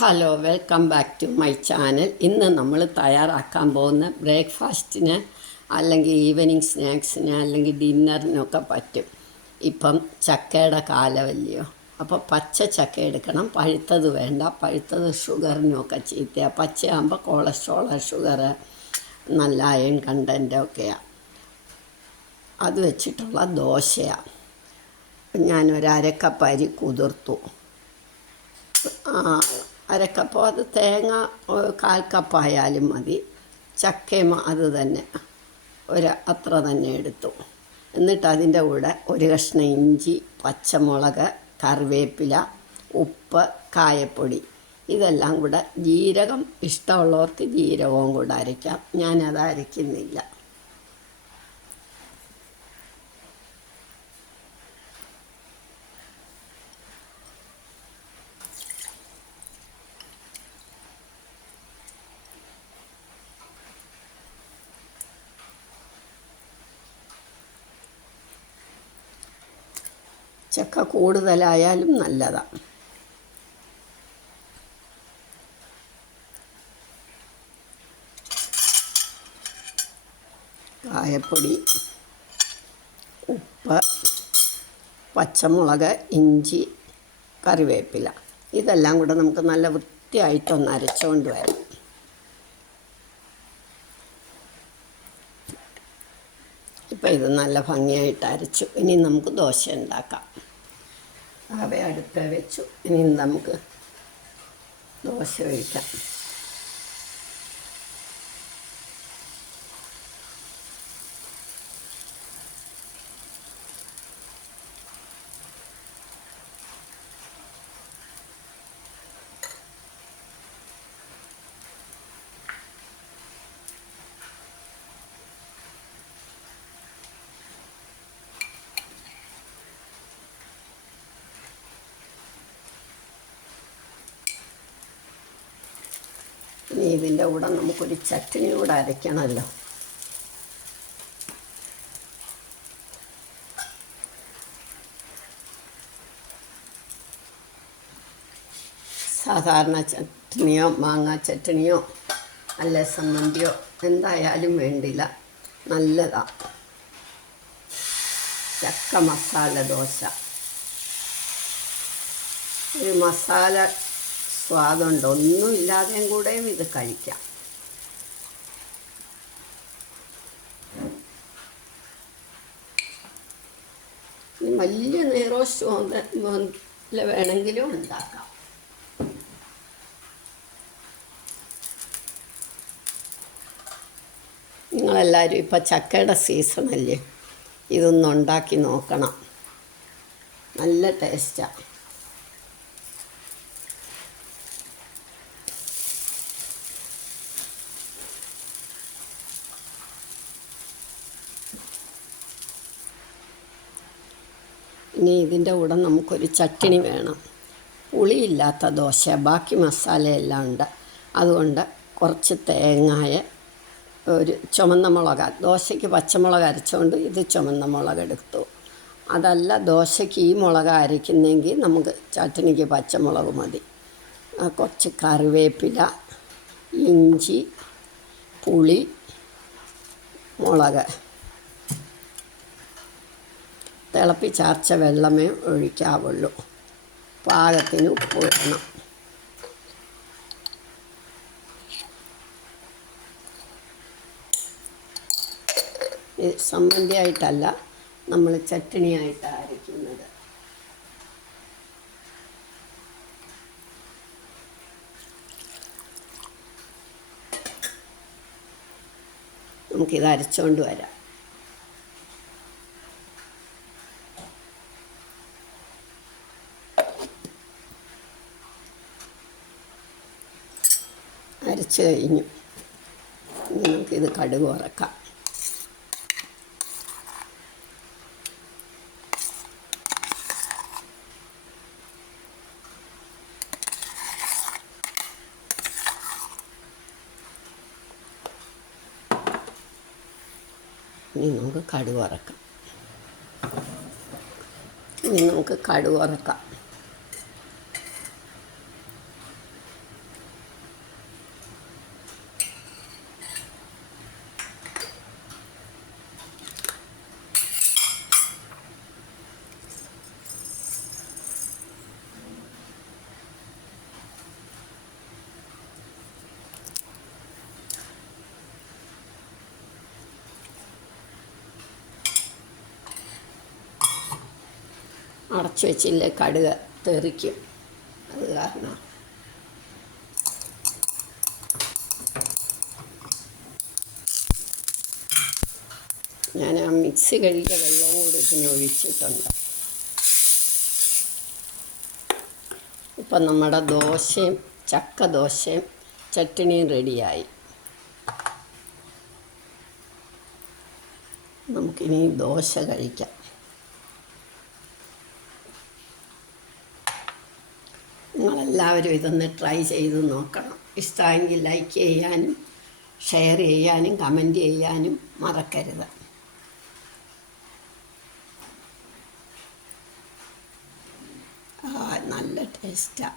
Hello, welcome back to my channel. ഇന്ന് നമ്മൾ തയ്യാറാക്കാൻ പോകുന്ന ബ്രേക്ക്ഫാസ്റ്റിന് അല്ലെങ്കിൽ ഈവനിങ് സ്നാക്സിന് അല്ലെങ്കിൽ ഡിന്നറിനൊക്കെ പറ്റും. ഇപ്പം ചക്കയുടെ കാലമല്ലയോ, അപ്പോൾ പച്ച ചക്ക എടുക്കണം. പഴുത്തത് വേണ്ട, പഴുത്തത് ഷുഗറിനൊക്കെ ചീത്തയാണ്. പച്ചയാകുമ്പോൾ കൊളസ്ട്രോൾ, ഷുഗർ, നല്ല അയൺ കണ്ടൻറ്റൊക്കെയാണ്. അത് വെച്ചിട്ടുള്ള ദോശയാണ്. ഞാനൊരു അരക്കപ്പ് അരി കുതിർത്തു. അരക്കപ്പോൾ അത് തേങ്ങ 1/4 കപ്പായാലും മതി. ചക്കയും അത് തന്നെ അത്ര തന്നെ എടുത്തു. എന്നിട്ട് അതിൻ്റെ കൂടെ ഒരു കഷ്ണം ഇഞ്ചി, പച്ചമുളക്, കറിവേപ്പില, ഉപ്പ്, കായപ്പൊടി, ഇതെല്ലാം കൂടെ ജീരകം ഇഷ്ടമുള്ളവർക്ക് ജീരകവും കൂടെ അരയ്ക്കാം. ഞാനത് അരയ്ക്കുന്നില്ല. ചക്ക കൂടുതലായാലും നല്ലതാണ്. കായപ്പൊടി, ഉപ്പ്, പച്ചമുളക്, ഇഞ്ചി, കറിവേപ്പില, ഇതെല്ലാം കൂടെ നമുക്ക് നല്ല വൃത്തിയായിട്ടൊന്ന് അരച്ചുകൊണ്ട് വരാം. ഇപ്പം ഇത് നല്ല ഭംഗിയായിട്ട് അരച്ചു. ഇനി നമുക്ക് ദോശ ഉണ്ടാക്കാം. അവ അടുപ്പ് വെച്ചു. ഇനി നമുക്ക് ദോശ ഒഴിക്കാം. ഇനി ഇതിൻ്റെ കൂടെ നമുക്കൊരു ചട്നി കൂടെ അരയ്ക്കണമല്ലോ. സാധാരണ ചട്നിയോ മാങ്ങാ ചട്നിയോ അല്ല സമ്മന്തിയോ എന്തായാലും വേണ്ടില്ല, നല്ലതാണ്. ചക്ക മസാല ദോശ ഒരു മസാല സ്വാദുണ്ട്. ഒന്നുമില്ലാതെയും കൂടെയും ഇത് കഴിക്കാം. ഇനി വലിയ നെയ്റോസ്റ്റ് വേണമെങ്കിലും ഉണ്ടാക്കാം. നിങ്ങളെല്ലാവരും ഇപ്പം ചക്കയുടെ സീസണല്ലേ, ഇതൊന്നുണ്ടാക്കി നോക്കണം. നല്ല ടേസ്റ്റാണ്. ഇനി ഇതിൻ്റെ കൂടെ നമുക്കൊരു ചട്നി വേണം. പുളിയില്ലാത്ത ദോശ, ബാക്കി മസാലയെല്ലാം ഉണ്ട്. അതുകൊണ്ട് കുറച്ച് തേങ്ങായ, ഒരു ചുമന്ന മുളക്, ദോശയ്ക്ക് പച്ചമുളക് അരച്ചുകൊണ്ട് ഇത് ചുമന്ന മുളക് എടുത്തു. അതല്ല ദോശയ്ക്ക് ഈ മുളക് അരയ്ക്കുന്നെങ്കിൽ നമുക്ക് ചട്നിക്ക് പച്ചമുളക് മതി. കുറച്ച് കറിവേപ്പില, ഇഞ്ചി, പുളി, മുളക്, തിളപ്പിച്ചാർച്ച വെള്ളമേ ഒഴിക്കാവുള്ളൂ. പാകത്തിന് ഉപ്പ് ഇടണം. ഇത് സമ്മന്തിയായിട്ടല്ല, നമ്മൾ ചട്നിയായിട്ടാണ് അരയ്ക്കുന്നത്. നമുക്കിത് അരച്ചുകൊണ്ട് വരാം. അരച്ച് കഴിഞ്ഞു. ഇനി നമുക്കിത് കടുക് വറക്കാം. ഇനി നമുക്ക് കടുക് വറക്കാം. ഇനി നമുക്ക് കടുക് വറക്കാം. അടച്ചു വെച്ചില്ലേ കടുക് തെറിക്കും. അത് കാരണം ഞാൻ ആ മിക്സി കഴുകിയ വെള്ളവും കൂടി ഇതിന് ഒഴിച്ചിട്ടുണ്ട്. ഇപ്പം നമ്മുടെ ദോശയും ചക്ക ദോശയും ചട്നിയും റെഡിയായി. നമുക്കിനി ദോശ കഴിക്കാം. നിങ്ങളെല്ലാവരും ഇതൊന്ന് ട്രൈ ചെയ്ത് നോക്കണം. ഇഷ്ടമെങ്കിൽ ലൈക്ക് ചെയ്യാനും ഷെയർ ചെയ്യാനും കമൻറ്റ് ചെയ്യാനും മറക്കരുത്. നല്ല ടേസ്റ്റാണ്.